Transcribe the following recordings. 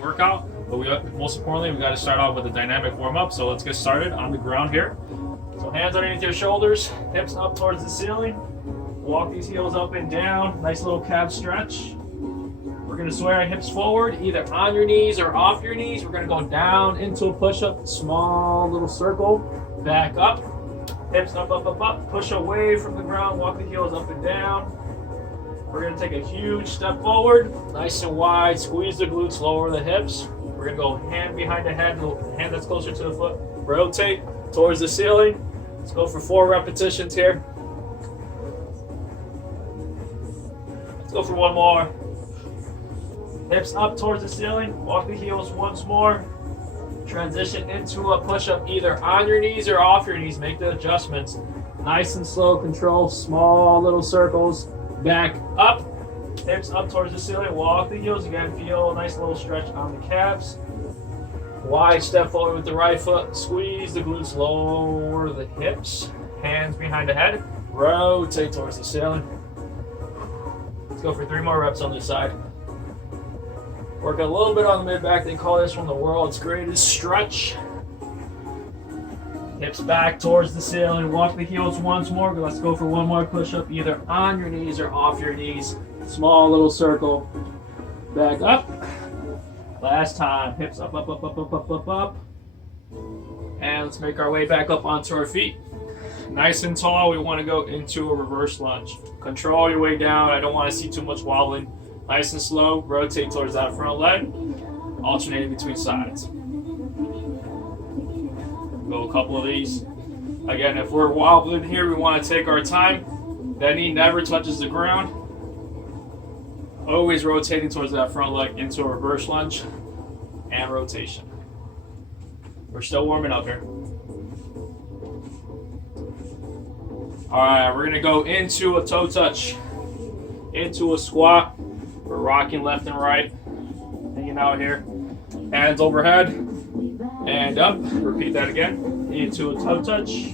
workout, but most importantly, we got to start off with a dynamic warm-up. So let's get started on the ground here. So hands underneath your shoulders, hips up towards the ceiling. Walk these heels up and down. Nice little calf stretch. We're going to sway our hips forward, either on your knees or off your knees. We're going to go down into a push-up, small little circle, back up. Hips up, up, up, up. Push away from the ground. Walk the heels up and down. We're going to take a huge step forward, nice and wide. Squeeze the glutes, lower the hips. We're going to go hand behind the head, hand that's closer to the foot. Rotate towards the ceiling. Let's go for 4 repetitions here. Let's go for one more. Hips up towards the ceiling. Walk the heels once more. Transition into a push-up either on your knees or off your knees. Make the adjustments. Nice and slow control, small little circles. Back up, hips up towards the ceiling, walk the heels again, feel a nice little stretch on the calves. Wide step forward with the right foot, squeeze the glutes, lower the hips, hands behind the head, rotate towards the ceiling. Let's go for 3 more reps on this side. Work a little bit on the mid-back, they call this one the world's greatest stretch. Hips back towards the ceiling. Walk the heels once more. Let's go for one more push-up, either on your knees or off your knees. Small little circle. Back up. Last time. Hips up, up, up, up, up, up, up, up. And let's make our way back up onto our feet. Nice and tall. We want to go into a reverse lunge. Control your way down. I don't want to see too much wobbling. Nice and slow. Rotate towards that front leg. Alternating between sides. Go a couple of these. Again, if we're wobbling here, we want to take our time. That knee never touches the ground. Always rotating towards that front leg into a reverse lunge and rotation. We're still warming up here. All right, we're gonna go into a toe touch, into a squat. We're rocking left and right, hanging out here. Hands overhead. And up, repeat that again, into a toe touch,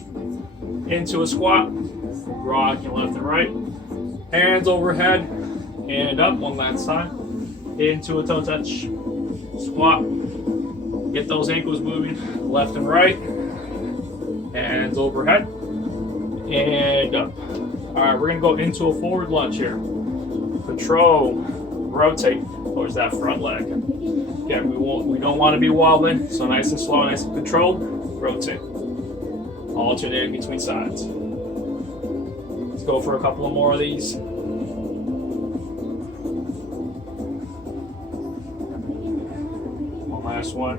into a squat, rocking left and right, hands overhead, and up one last time, into a toe touch, squat, get those ankles moving, left and right, hands overhead, and up. All right, we're gonna go into a forward lunge here. Control, rotate towards that front leg. Again, we don't want to be wobbling, so nice and slow, nice and controlled. Rotate. Alternating between sides. Let's go for a couple of more of these. One last one.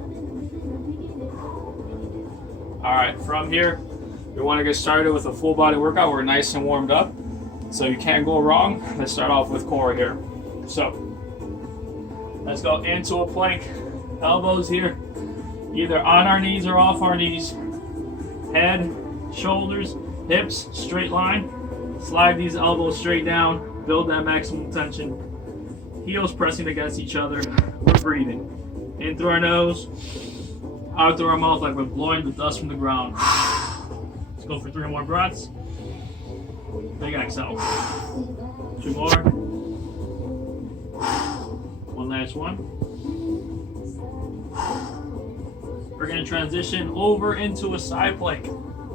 All right, from here, we want to get started with a full body workout. We're nice and warmed up, so you can't go wrong. Let's start off with core here. So, let's go into a plank. Elbows here, either on our knees or off our knees. Head, shoulders, hips, straight line. Slide these elbows straight down. Build that maximum tension. Heels pressing against each other. We're breathing. In through our nose, out through our mouth like we're blowing the dust from the ground. Let's go for 3 more breaths. Big exhale. 2 more. One last one. We're going to transition over into a side plank.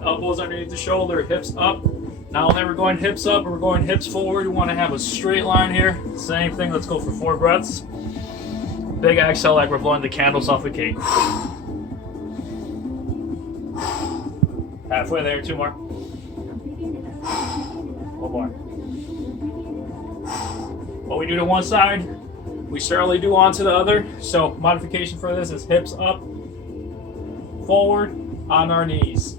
Elbows underneath the shoulder, hips up. Not only we're going hips up, but we're going hips forward. We want to have a straight line here. Same thing. Let's go for 4 breaths. Big exhale like we're blowing the candles off a cake. Halfway there. 2 more. 1 more. What we do to one side, we certainly do onto the other. So modification for this is hips up, forward, on our knees.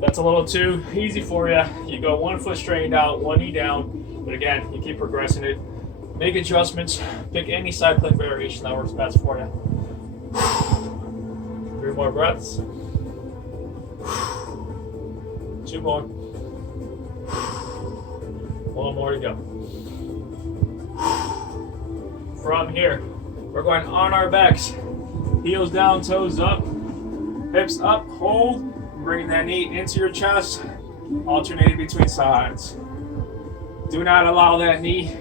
That's a little too easy for you. You go 1 foot straightened out, 1 knee down. But again, you keep progressing it. Make adjustments. Pick any side plank variation that works best for you. 3 more breaths. 2 more. 1 more to go. From here, we're going on our backs. Heels down, toes up, hips up, hold. Bring that knee into your chest, alternating between sides. Do not allow that knee,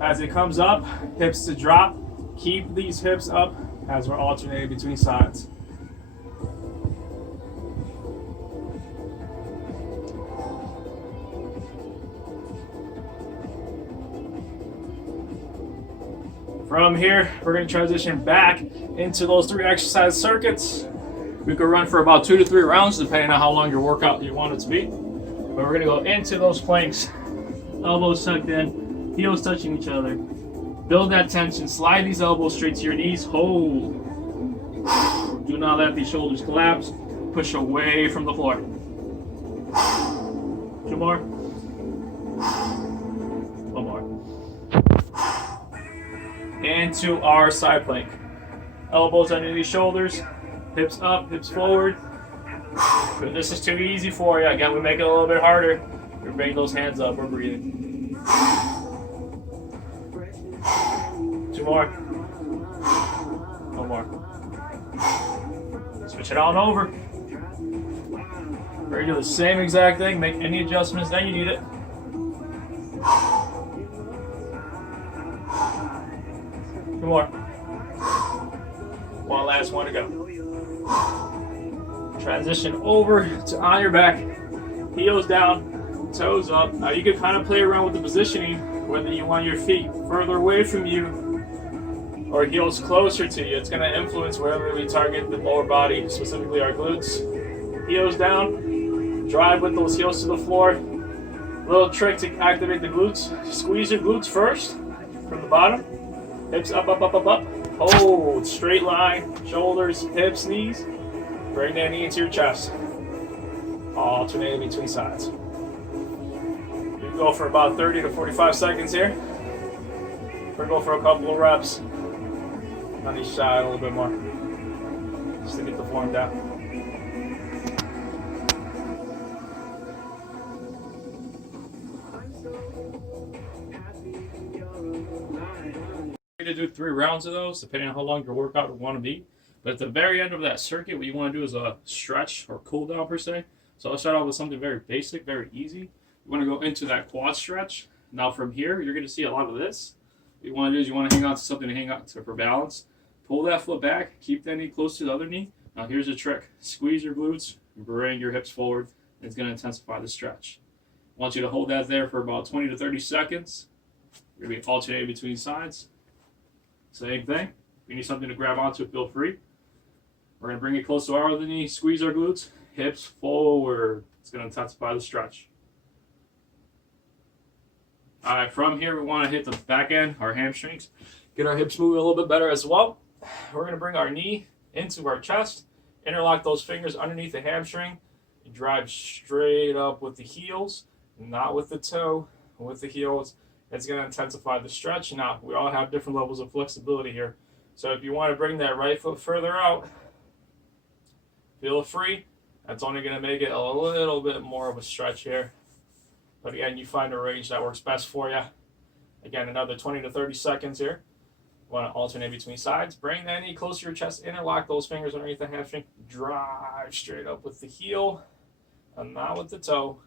as it comes up, hips to drop, Keep these hips up as we're alternating between sides. From here, we're going to transition back into those 3 exercise circuits. We could run for about 2 to 3 rounds, depending on how long your workout you want it to be. But we're going to go into those planks. Elbows tucked in, heels touching each other. Build that tension. Slide these elbows straight to your knees. Hold. Do not let these shoulders collapse. Push away from the floor. 2 more. 1 more. Into our side plank. Elbows underneath shoulders. Hips up, hips forward. If this is too easy for you, again, we make it a little bit harder. We bring those hands up. We're breathing. 2 more. 1 more. Switch it on over. We're going to do the same exact thing. Make any adjustments that you need it. 2 more. 1 last one to go. Transition over to on your back. Heels down, toes up. Now you can kind of play around with the positioning, whether you want your feet further away from you or heels closer to you. It's going to influence wherever we target the lower body, specifically our glutes. Heels down, drive with those heels to the floor. Little trick to activate the glutes. Squeeze your glutes first from the bottom. Hips up, up, up, up, up. Hold, straight line, shoulders, hips, knees. Bring that knee into your chest. Alternating between sides. You can go for about 30 to 45 seconds here. We're going to go for a couple of reps on each side a little bit more, just to get the form down. To do 3 rounds of those, depending on how long your workout would want to be. But at the very end of that circuit, what you want to do is a stretch or cool down per se. So I'll start off with something very basic, very easy. You want to go into that quad stretch. Now from here, you're going to see a lot of this. What you want to do is you want to hang on to something to hang on to for balance. Pull that foot back, keep that knee close to the other knee. Now here's the trick. Squeeze your glutes, bring your hips forward, and it's going to intensify the stretch. I want you to hold that there for about 20 to 30 seconds. You're going to be alternating between sides. Same thing. If you need something to grab onto, feel free. We're going to bring it close to our other knee, squeeze our glutes, hips forward. It's going to intensify the stretch. All right, from here, we want to hit the back end, our hamstrings. Get our hips moving a little bit better as well. We're going to bring our knee into our chest, interlock those fingers underneath the hamstring, and drive straight up with the heels, not with the toe, with the heels. It's going to intensify the stretch. Now, we all have different levels of flexibility here. So if you want to bring that right foot further out, feel free. That's only going to make it a little bit more of a stretch here. But again, you find a range that works best for you. Again, another 20 to 30 seconds here. You want to alternate between sides. Bring that knee close to your chest. Interlock those fingers underneath the hamstring. Drive straight up with the heel and not with the toe.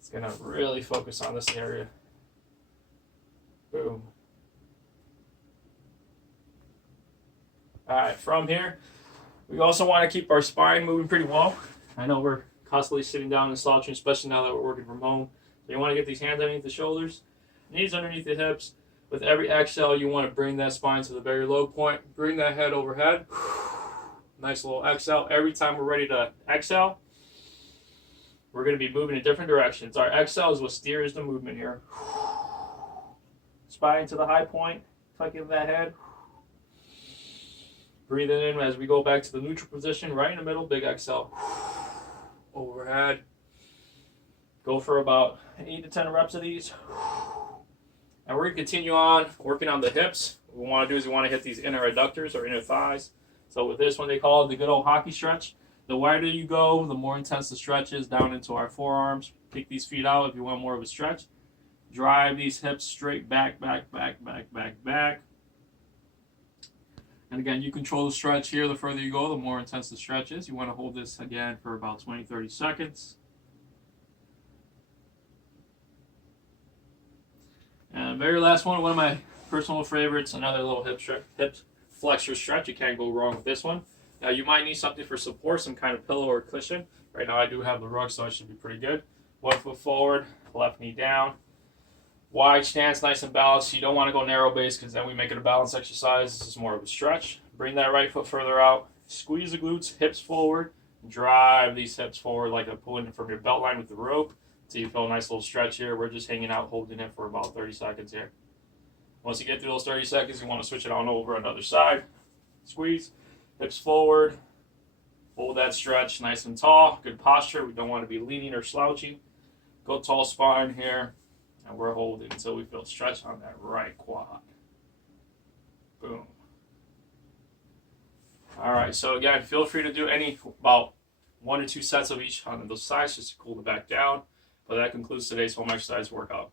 It's going to really focus on this area. Boom. All right, from here, we also want to keep our spine moving pretty well. I know we're constantly sitting down and slouching, especially now that we're working from home. So you want to get these hands underneath the shoulders, knees underneath the hips. With every exhale, you want to bring that spine to the very low point. Bring that head overhead. Nice little exhale. Every time we're ready to exhale, we're going to be moving in different directions. Our exhale is what steers the movement here. Spine to the high point, tucking that head. Breathing in as we go back to the neutral position, right in the middle, big exhale. Overhead. Go for about 8 to 10 reps of these. And we're going to continue on working on the hips. What we want to do is we want to hit these inner adductors or inner thighs. So with this one, they call it the good old hockey stretch. The wider you go, the more intense the stretch is down into our forearms. Kick these feet out if you want more of a stretch. Drive these hips straight back, back, back, back, back, back. And again, you control the stretch here. The further you go, the more intense the stretch is. You want to hold this again for about 20, 30 seconds. And very last one of my personal favorites, another little hip flexor stretch. You can't go wrong with this one. Now you might need something for support, some kind of pillow or cushion. Right now I do have the rug, so I should be pretty good. 1 foot forward, left knee down. Wide stance, nice and balanced. You don't want to go narrow base because then we make it a balance exercise. This is more of a stretch. Bring that right foot further out. Squeeze the glutes, hips forward. Drive these hips forward like a pulling from your belt line with the rope. So you feel a nice little stretch here. We're just hanging out, holding it for about 30 seconds here. Once you get through those 30 seconds, you want to switch it on over on the other side. Squeeze, hips forward. Hold that stretch nice and tall. Good posture. We don't want to be leaning or slouching. Go tall spine here. And we're holding until we feel stretch on that right quad. Boom. All right, so again, feel free to do about 1 or 2 sets of each on those sides just to cool it back down. But that concludes today's home exercise workout.